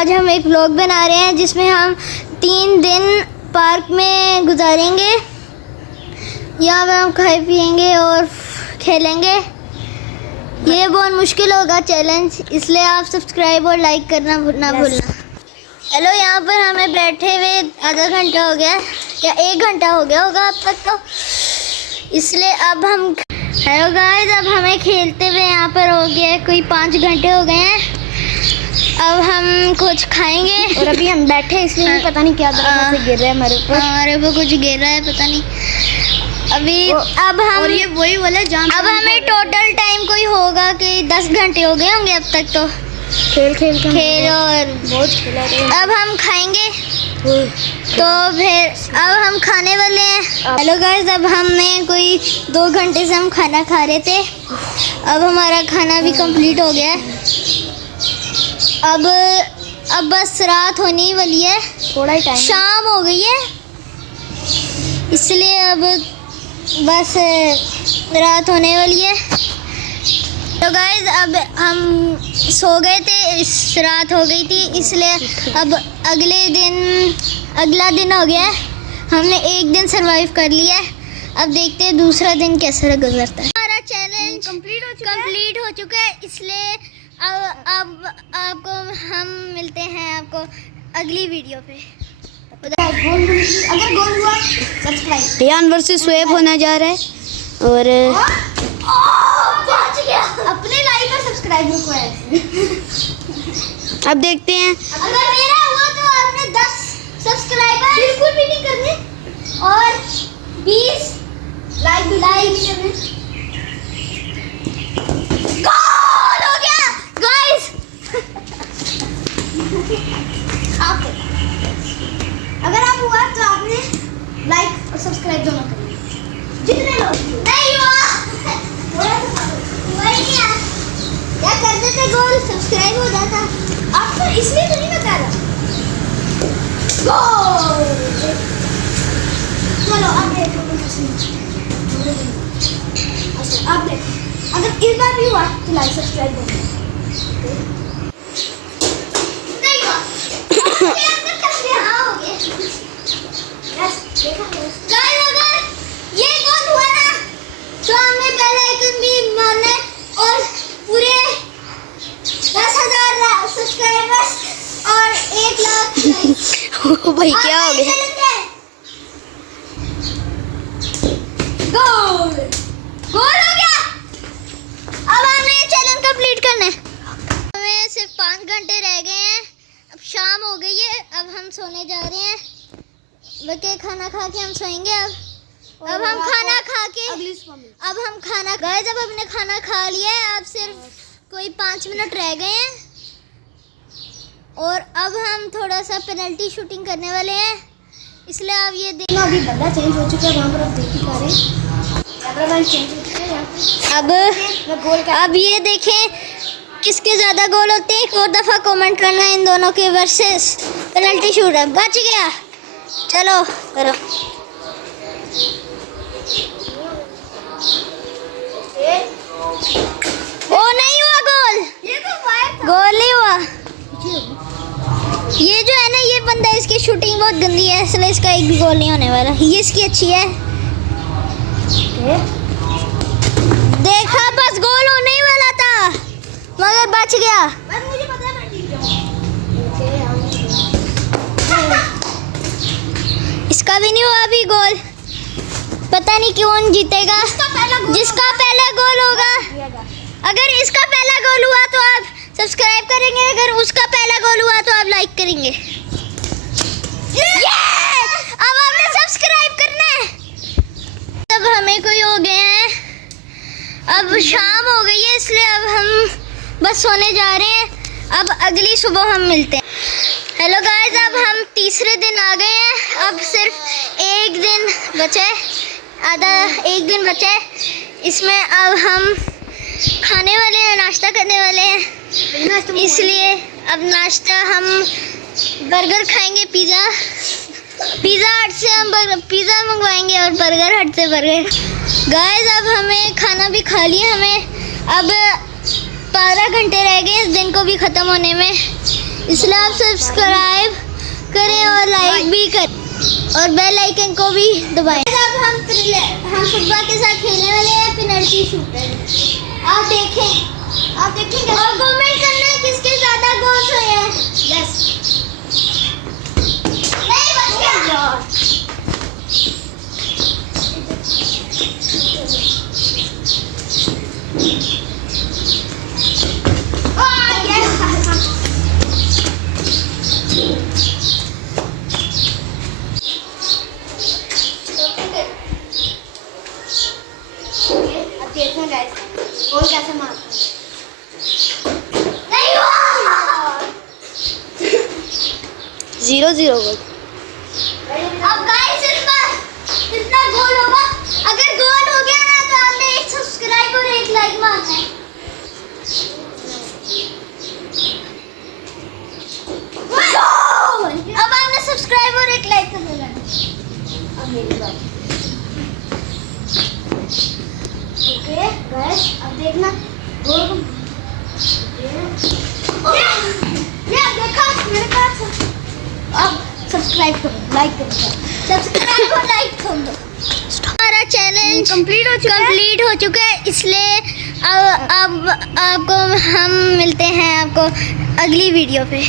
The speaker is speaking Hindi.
आज हम एक व्लॉग बना रहे हैं जिसमें हम 3 दिन पार्क में गुजारेंगे। यहाँ पे हम खाए पिएंगे और खेलेंगे। ये बहुत मुश्किल होगा चैलेंज, इसलिए आप सब्सक्राइब और लाइक करना ना भूलना। हेलो, यहाँ पर हमें बैठे हुए आधा घंटा हो गया या 1 घंटा हो गया होगा अब तक तो, इसलिए अब हम हेलो गाइस, अब हमें खेलते हुए यहाँ पर हो गया कोई 5 घंटे हो गए हैं। अब हम कुछ खाएंगे और अभी हम बैठे इसलिए पता नहीं क्या से गिर रहा है हमारे ऊपर। हमारे ऊपर कुछ गिर रहा है, पता नहीं अभी। अब हम और ये वही वाला जाम। अब हमें टोटल टाइम कोई होगा कि 10 घंटे हो गए होंगे अब तक तो खेल और बहुत खेला है। अब हम खाएंगे तो फिर अब हम खाने वाले हैं। हेलो गाइस, अब हमने कोई 2 घंटे से हम खाना खा रहे थे। अब हमारा खाना भी कंप्लीट हो गया है। अब बस रात होने ही वाली है, थोड़ा ही टाइम, शाम हो गई है, इसलिए अब बस रात होने वाली है। तो गाइस, अब हम सो गए थे, इस रात हो गई थी, इसलिए अब अगला दिन हो गया है। हमने 1 दिन सरवाइव कर लिया है। अब देखते हैं दूसरा दिन कैसे गुजरता है। हमारा चैलेंज कंप्लीट हो चुका है, इसलिए अब आपको हम मिलते हैं आपको अगली वीडियो पे। अगर गोल हुआ सब्सक्राइब। ध्यान वर्सेस स्वेप होना जा रहा है और अपने लाइक और सब्सक्राइब को है। अब देखते हैं। अगर मेरा हुआ तो आपने 10 सब्सक्राइबर बिल्कुल भी नहीं करने और 20 लाइक भी करने। गोल हो गया गाइस। अगर आप हुआ तो आपने लाइक और सब्सक्राइब दोनों करने। जितने लोग नहीं हुआ क्या कर देते, गोल सब्सक्राइब हो जाता। आपको इसलिए तो नहीं बता रहा। गोल। चलो अब देखो, अच्छा अब देखो, अगर इस बार भी हुआ तो लाइक सब्सक्राइब करो। नहीं हुआ हाँ हो गया। गाइस, अगर ये गोल हुआ ना तो हमने पहले आइकन भी मारना है और पूरे 10,000 सब्सक्राइबर्स और 1 लाख भाई क्या हो गया? गोल गोल हो गया। अब हमें चैलेंज कंप्लीट करना है। हमें सिर्फ 5 घंटे रह गए हैं। अब शाम हो गई है, अब हम सोने जा रहे हैं। बल्कि खाना खा के हम सोएंगे। अब हम खाना खा के अब हम खाना गाइस, जब हमने खाना खा लिया है, अब सिर्फ कोई 5 मिनट रह गए हैं और अब हम थोड़ा सा पेनल्टी शूटिंग करने वाले हैं, इसलिए आप ये देखो। अभी बंदा चेंज हो चुका है, वहाँ पर आप देख ही पा रहे हैं। कैमरामैन चेंज हो चुका है। अब ये देखें किसके ज़्यादा गोल होते हैं। एक और दफ़ा कमेंट करना इन दोनों के वर्सेस पेनल्टी शूट है। बच गया, चलो करो। ओ नहीं हुआ गोल, गोल नहीं हुआ। ये जो है ना, ये बंदा, इसकी शूटिंग बहुत गंदी है, इसलिए इसका एक भी गोल नहीं होने वाला। ये इसकी अच्छी है। देखा, बस गोल होने ही वाला था मगर बच गया। मुझे पता है मैं जीत जाऊंगा। इसका भी नहीं हुआ अभी गोल, पता नहीं कौन जीतेगा। जिसका पहला गोल होगा, अगर इसका पहला गोल हुआ तो आप सब्सक्राइब करेंगे, अगर उसका पहला गोल हुआ तो आप लाइक करेंगे। अब आपने सब्सक्राइब करना है। अब हमें कोई हो गए हैं, अब शाम हो गई है, इसलिए अब हम बस सोने जा रहे हैं। अब अगली सुबह हम मिलते हैं। हेलो गाइस, अब हम तीसरे दिन आ गए हैं। अब सिर्फ 1 दिन बचा है, आधा 1 दिन बचा है। इसमें अब हम खाने वाले हैं, नाश्ता करने वाले हैं, इसलिए अब नाश्ता हम बर्गर खाएंगे। पिज़्ज़ा हट से हम पिज़्ज़ा मंगवाएंगे और बर्गर हट से बर्गर। गाइस, अब हमें खाना भी खा लिया। हमें अब 12 घंटे रह गए इस दिन को भी ख़त्म होने में, इसलिए आप सब्सक्राइब करें और लाइक भी करें और बेल आइकन को भी दबाएं। अब हम फुटबॉल के साथ खेलने वाले हैं पेनल्टी शूटर। आप देखें और कमेंट करना है किसके ज़्यादा गोल्स हुए हैं। यस नहीं बच गया। अब देखना गाइस गोल कैसे मारते नहीं हुआ। 0-0 गोल। अब गाइस इतना गोल होगा। अगर गोल हो गया ना तो आपने एक सब्सक्राइब और एक लाइक मारना है। अब आपने सब्सक्राइब और एक लाइक कर देना। अब मेरी बात। ओके गाइस अब देखना गोल ये देखा मेरे पास। अब सब्सक्राइब करो, लाइक करो, सब्सक्राइब और लाइक कर दो। हमारा चैलेंज कंप्लीट हो चुका है, इसलिए अब आपको हम मिलते हैं आपको अगली वीडियो पे।